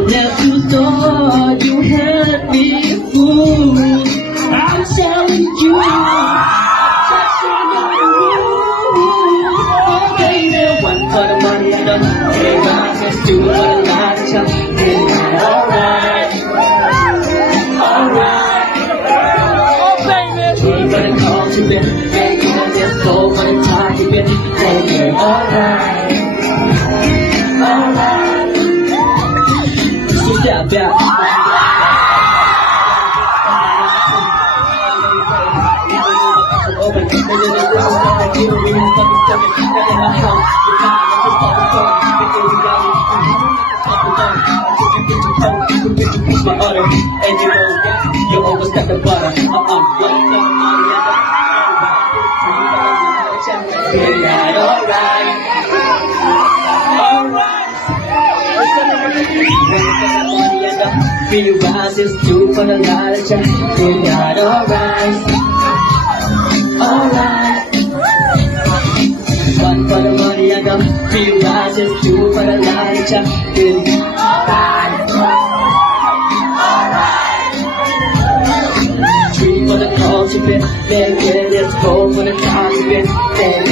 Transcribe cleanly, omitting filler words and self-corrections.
never thought you had me fooled. I'm telling you, just so you know. Oh baby, one for the money and the money, just do what I like, just alright, alright. Oh baby, we're gonna call you back, yeah, just go for the time you get, baby, alright, alright. So step back. My order, and you know that you always got the butter. Be rises two for the light, you're not alright, alright. One for the money and the three rises, two for the light, you're alright, alright. Three for the culture bit, then get it, four for the time bit, then